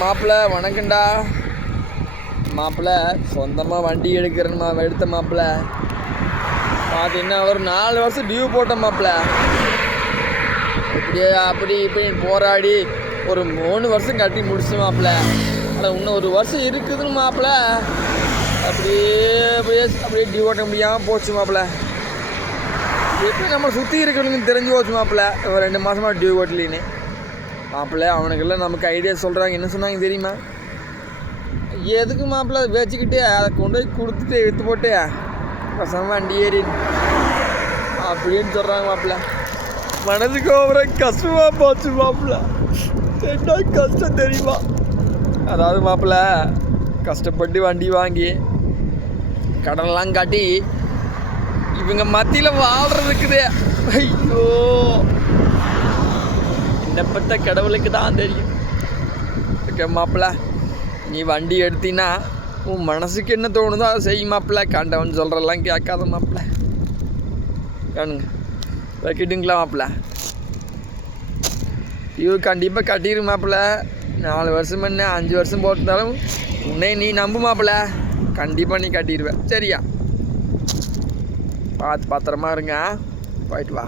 மாப்பிள்ள வணக்கண்டா. மாப்பிள்ள சொந்தமாக வண்டி எடுத்த மாப்பிள்ள பார்த்தீங்கன்னா ஒரு 4 வருஷம் டியூ போட்ட மாப்பிள்ள. அப்படி போராடி ஒரு 3 வருஷம் கட்டி முடிச்சு மாப்பிள்ள. ஆனால் இன்னும் 1 வருஷம் இருக்குதுன்னு மாப்பிள்ள. அப்படியே டியூ ஓட்ட முடியாமல் போச்சு மாப்பிள்ள. எப்படி நம்ம சுற்றி இருக்கிறவங்களுக்கு தெரிஞ்சு போச்சு மாப்பிள்ள. ஒரு 2 மாதமாக டியூ ஓட்டலின்னு மாப்பிள்ள. அவனுக்கெல்லாம் நமக்கு ஐடியா சொல்கிறாங்க. என்ன சொன்னாங்க தெரியுமா? எதுக்கு மாப்பிள்ள அதை வச்சுக்கிட்டு அதை கொண்டு போய் கொடுத்துட்டு விற்று போட்டு பசங்க வண்டி ஏறி அப்படின்னு சொல்கிறாங்க மாப்பிள்ள. மனதுக்கு அவரை கஷ்டமாக போச்சு மாப்பிள்ள. என்ன கஷ்டம் தெரியுமா? அதாவது மாப்பிள்ள கஷ்டப்பட்டு வண்டி வாங்கி கடனெல்லாம் காட்டி இவங்க மத்தியில் வாழ்கிறதுக்குதே. ஐயோ, என்னப்பட்ட கடவுளுக்கு தான் தெரியும். ஓகே மாப்பிள்ள, நீ வண்டி எடுத்தீன்னா உன் மனசுக்கு என்ன தோணுதோ அதை செய் மாப்பிள்ள. கண்டவன் சொல்கிறெல்லாம் கேட்காத மாப்பிள்ள. காணுங்க வைக்கிட்டுங்களா மாப்பிள்ள? ஐயோ கண்டிப்பாக கட்டிடு மாப்பிள்ள. 4 வருஷம் என்ன 5 வருஷம் போட்டிருந்தாலும் உன்னை நீ நம்பு மாப்பிள்ள. கண்டிப்பாக நீ கட்டிடுவேன். சரியா? பார்த்து பத்திரமா இருங்க. போயிட்டு வா.